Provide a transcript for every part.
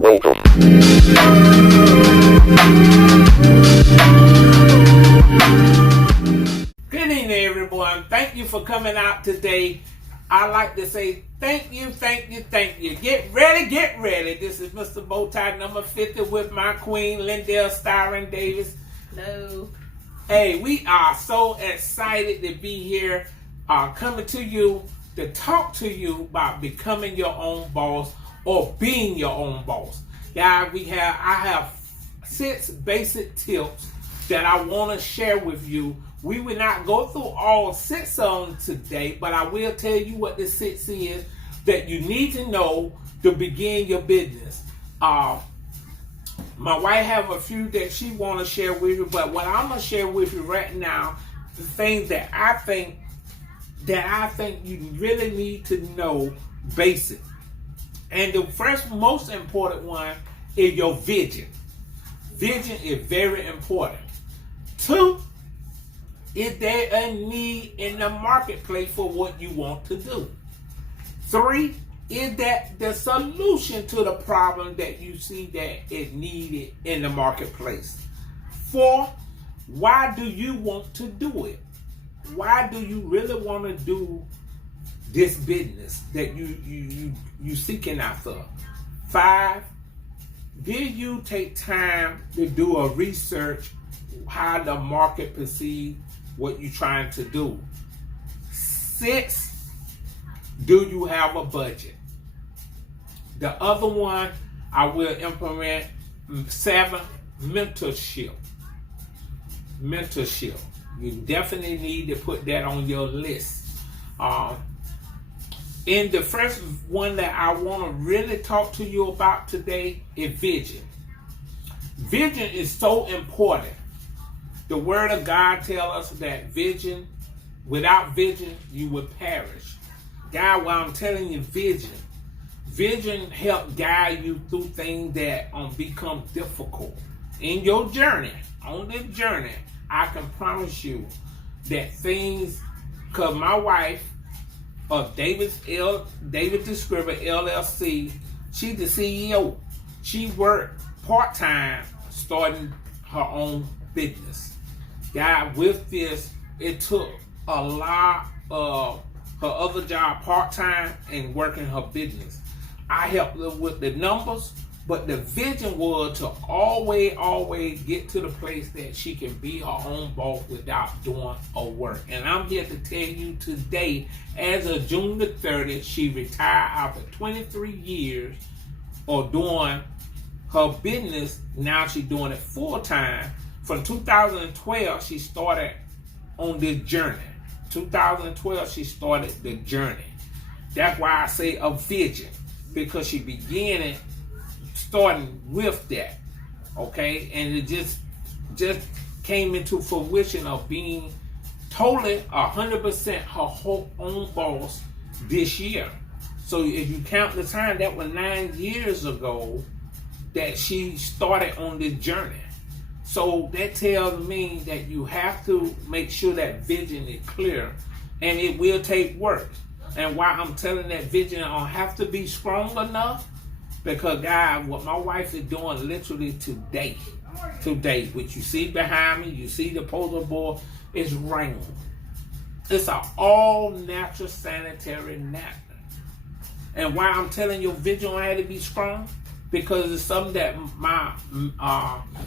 Welcome. Good evening, everyone. Thank you for coming out today. I like to say thank you, thank you, thank you. Get ready, get ready. This is Mr.BowTie number 50 with my queen, Lindell Styron Davis. Hello. Hey, we are so excited to be here, coming to you to talk to you about becoming your own boss or being your own boss. Guys, I have 6 basic tips that I want to share with you. We will not go through all 6 of them today, but I will tell you what the 6 is that you need to know to begin your business. My wife have a few that she want to share with you, but what I'm going to share with you right now, the things that I think you really need to know basic. And the first most important one is your vision. Vision is very important. 2, is there a need in the marketplace for what you want to do? 3, is that the solution to the problem that you see that is needed in the marketplace? 4, why do you want to do it? Why do you really want to do this business that you seeking after? 5, did you take time to do a research how the market perceives what you're trying to do? 6, do you have a budget? The other one I will implement. 7, mentorship. Mentorship. You definitely need to put that on your list. And the first one that I want to really talk to you about today is vision. Vision is so important. The Word of God tells us that without vision, you will perish. God, while I'm telling you vision help guide you through things that become difficult. In your journey, on this journey, I can promise you that things, because my wife, David Distributor LLC, she's the CEO. She worked part-time starting her own business. God, with this, it took a lot of her other job part-time and working her business. I helped her with the numbers, but the vision was to always get to the place that she can be her own boss without doing her work. And I'm here to tell you today, as of June the 30th, she retired after 23 years of doing her business. Now she's doing it full-time. From 2012, she started on this journey. 2012, she started the journey. That's why I say a vision, because she began it starting with that, okay? And it just came into fruition of being totally 100% her whole own boss this year. So if you count the time, that was 9 years ago that she started on this journey. So that tells me that you have to make sure that vision is clear, and it will take work. And why I'm telling that vision, I don't have to be strong enough, because God, what my wife is doing literally today, what you see behind me, you see the poster board, is rain. It's an all natural sanitary napkin. And why I'm telling your vision had to be strong, because it's something that my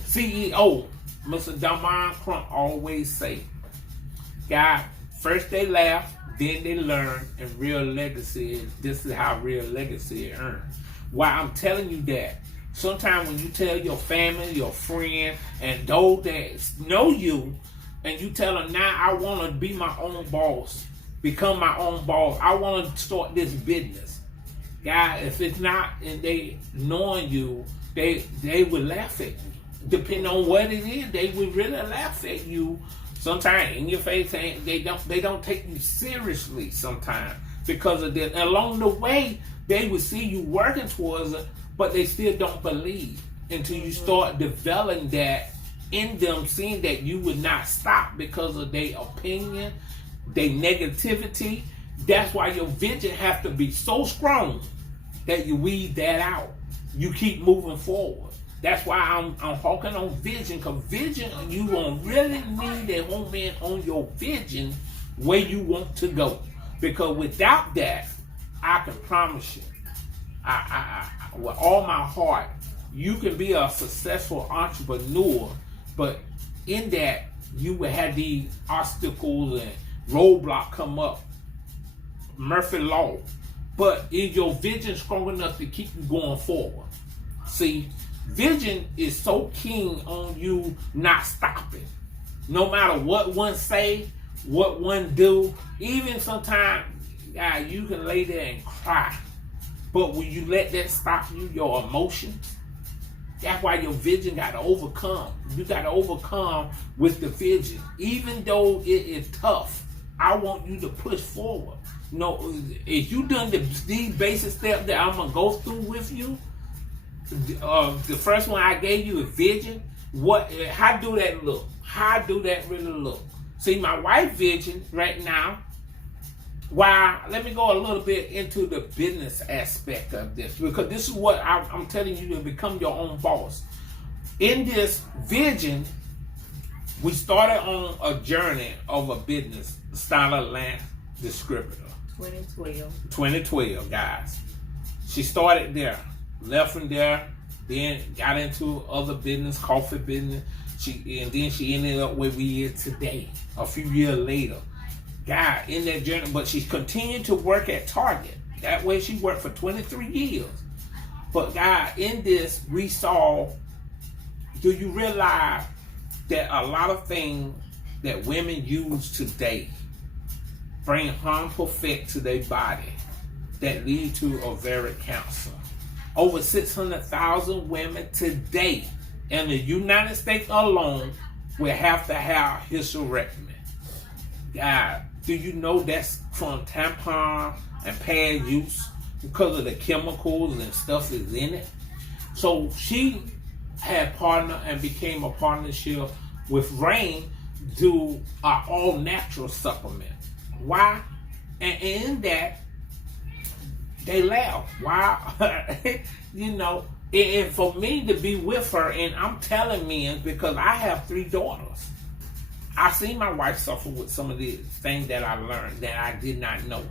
CEO, Mr. Damon Crump, always say. God, first they laugh, then they learn, and real legacy, this is how real legacy is earned. Why I'm telling you that, sometimes when you tell your family, your friend, and those that know you, and you tell them, now I want to be my own boss, become my own boss, I want to start this business. God, if it's not, and they knowing you, they will laugh at you. Depending on what it is, they will really laugh at you. Sometimes in your face, they don't take you seriously sometimes because of that. Along the way, they will see you working towards it, but they still don't believe until you start developing that in them, seeing that you would not stop because of their opinion, their negativity. That's why your vision has to be so strong that you weed that out. you keep moving forward. That's why I'm talking on vision, because vision, you gonna really need to home in on your vision where you want to go. Because without that, I can promise you, I with all my heart, you can be a successful entrepreneur, but in that you will have these obstacles and roadblocks come up. Murphy Law. But is your vision strong enough to keep you going forward? See, vision is so keen on you not stopping. No matter what one say, what one do, even sometimes you can lay there and cry. But when you let that stop you, your emotions, that's why your vision got to overcome. You got to overcome with the vision. Even though it is tough, I want you to push forward. No, if you done these basic steps that I'm going to go through with you, the first one I gave you is vision. How do that look? How do that really look? See, my wife's vision right now, let me go a little bit into the business aspect of this, because this is what I'm telling you, to become your own boss. In this vision, we started on a journey of a business, Styler Land Distributor. 2012, guys. She started there, left from there, then got into other business, coffee business. And then she ended up where we are today, a few years later. God, in that journey, but she continued to work at Target. That way she worked for 23 years. But God, in this, we saw, do you realize that a lot of things that women use today bring harmful effect to their body that lead to ovarian cancer? Over 600,000 women today in the United States alone will have to have hysterectomy. God, do you know that's from tampon and pad use because of the chemicals and stuff is in it? So she had partnered and became a partnership with Rain to an all-natural supplement. Why? And in that, they laugh. Why? You know, and for me to be with her, and I'm telling men because I have 3 daughters. I seen my wife suffer with some of the things that I learned that I did not know.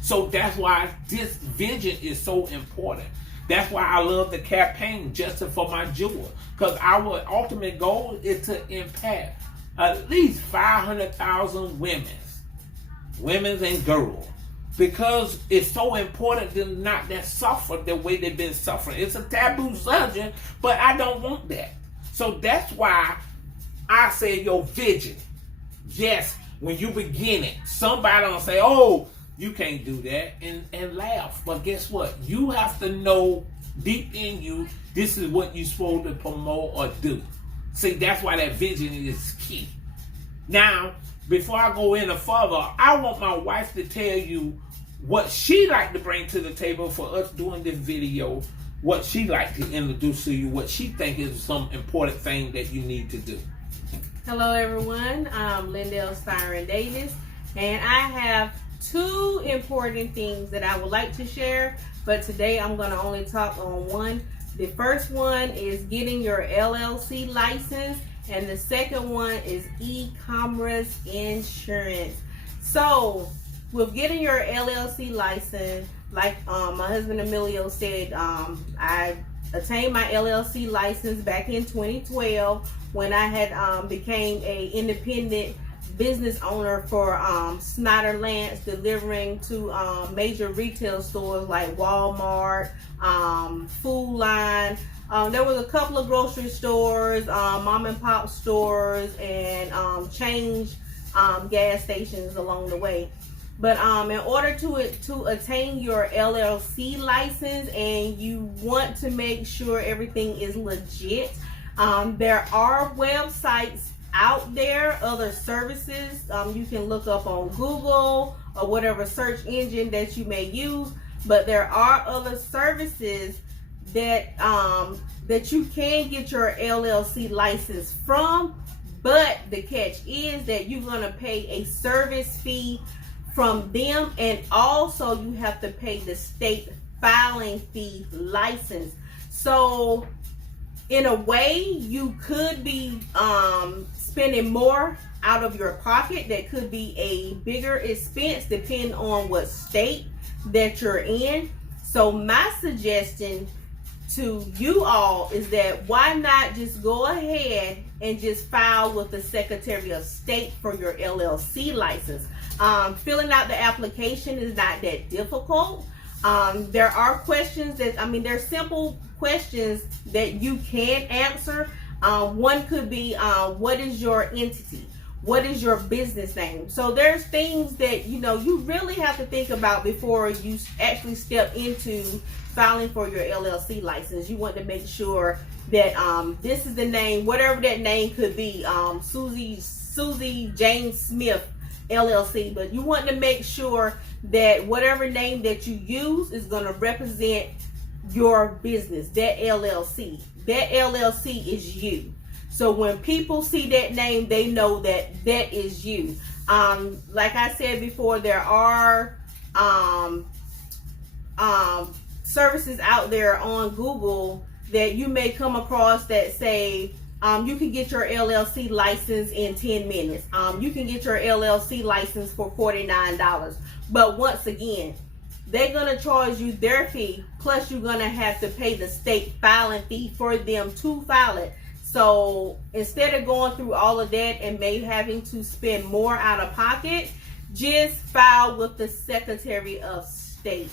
So that's why this vision is so important. That's why I love the campaign, Justice for My Jewel. Because our ultimate goal is to impact at least 500,000 women and girls. Because it's so important to not that suffer the way they've been suffering. It's a taboo subject, but I don't want that. So that's why I say your vision. Yes, when you begin it, somebody will say, oh, you can't do that, and laugh. But guess what? You have to know deep in you, this is what you're supposed to promote or do. See, that's why that vision is key. Now, before I go any further, I want my wife to tell you what she like to bring to the table for us doing this video, what she like to introduce to you, what she think is some important thing that you need to do. Hello everyone, I'm Lindell Styron Davis, and I have 2 important things that I would like to share, but today I'm going to only talk on one. The first one is getting your LLC license, and the second one is e-commerce insurance. So with getting your LLC license, like my husband Emilio said, I attained my LLC license back in 2012 when I had became a independent business owner for Snyder Lance, delivering to major retail stores like Walmart, Food Line. There was a couple of grocery stores, mom and pop stores, and change gas stations along the way. But in order to attain your LLC license, and you want to make sure everything is legit, there are websites out there, other services. You can look up on Google or whatever search engine that you may use, but there are other services that that you can get your LLC license from. But the catch is that you're going to pay a service fee from them, and also you have to pay the state filing fee license. So in a way, you could be spending more out of your pocket. That could be a bigger expense depending on what state that you're in. So my suggestion to you all is that why not just go ahead and just file with the Secretary of State for your LLC license. Filling out the application is not that difficult. There are questions they're simple questions that you can answer. One could be, what is your entity? What is your business name? So there's things that, you really have to think about before you actually step into filing for your LLC license. You want to make sure that this is the name, whatever that name could be, Susie Jane Smith LLC, but you want to make sure that whatever name that you use is going to represent your business, that LLC. That LLC is you. So when people see that name, they know that that is you. Like I said before, there are services out there on Google that you may come across that say you can get your LLC license in 10 minutes. You can get your LLC license for $49. But once again, they're going to charge you their fee, plus you're going to have to pay the state filing fee for them to file it. So instead of going through all of that and maybe having to spend more out of pocket, just file with the Secretary of State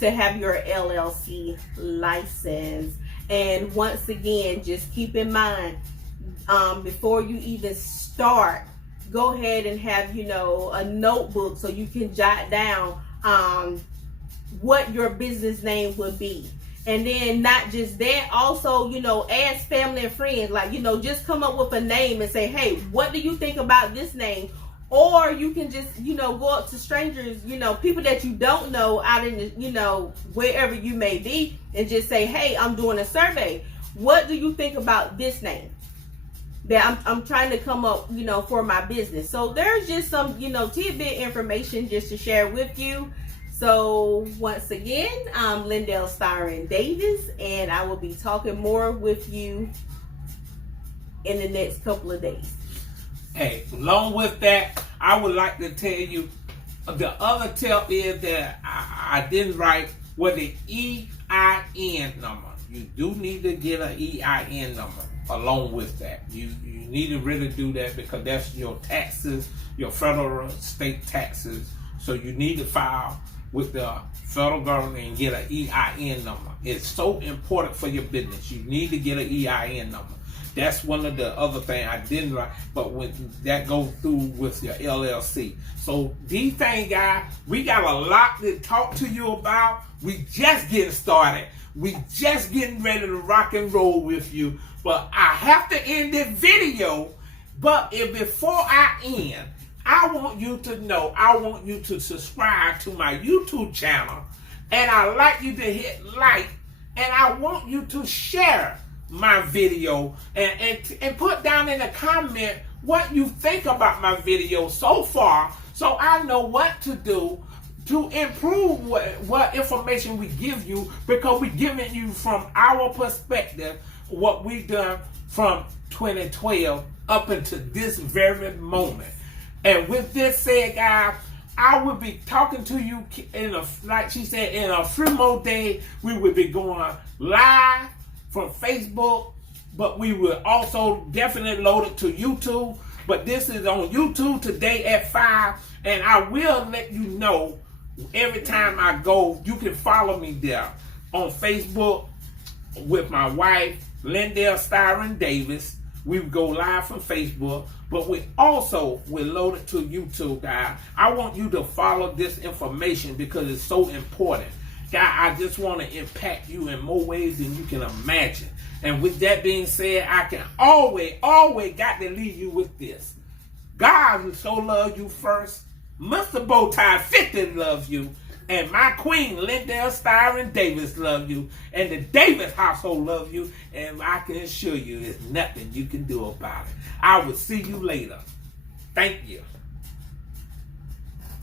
to have your LLC license. And once again, just keep in mind, before you even start, go ahead and have, a notebook so you can jot down what your business name would be. And then not just that, also, ask family and friends, just come up with a name and say, hey, what do you think about this name? Or you can just, go up to strangers, people that you don't know out in the, wherever you may be, and just say, hey, I'm doing a survey. What do you think about this name that I'm trying to come up, for my business? So there's just some, tidbit information just to share with you. So once again, I'm Lindell Styron Davis, and I will be talking more with you in the next couple of days. Hey, along with that, I would like to tell you the other tip is that I didn't write was the EIN number. You do need to get an EIN number along with that. You need to really do that because that's your taxes, your federal state taxes. So you need to file with the federal government and get an EIN number. It's so important for your business. You need to get an EIN number. That's one of the other things I didn't write, but when that goes through with your LLC. So these things, guys, we got a lot to talk to you about. We just getting started. We just getting ready to rock and roll with you. But I have to end this video. But before I end, I want you to know, I want you to subscribe to my YouTube channel. And I'd like you to hit like. And I want you to share my video and put down in the comment what you think about my video so far, so I know what to do to improve what information we give you, because we're giving you from our perspective what we've done from 2012 up until this very moment. And with this said, guys, I will be talking to you like she said, in a few more days. We will be going live from Facebook, but we will also definitely load it to YouTube. But this is on YouTube today at 5, and I will let you know every time I go. You can follow me there on Facebook with my wife, Lindell Styron Davis. We go live from Facebook, but we also will load it to YouTube, guys. I want you to follow this information because it's so important. God, I just want to impact you in more ways than you can imagine. And with that being said, I can always got to leave you with this. God so loves you first. Mr.BowTie 50 loves you. And my queen, Lindell Styron Davis, loves you. And the Davis household loves you. And I can assure you there's nothing you can do about it. I will see you later. Thank you.